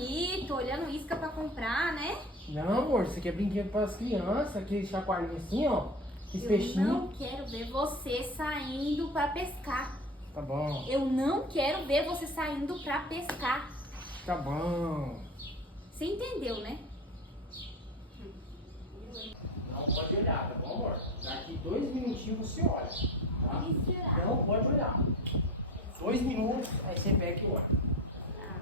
bonito, olhando isca pra comprar, né? Não, amor, isso aqui é brinquedo para as crianças, aquele chacoalhinho assim, ó. Esse Eu peixinho. não quero ver você saindo pra pescar. Tá bom, Eu não quero ver você saindo pra pescar. tá bom. Você entendeu, né? Não pode olhar, tá bom, amor? Daqui 2 minutinhos você olha, tá? Que será? Não pode olhar. 2 minutos, aí você pega e olha. Ah.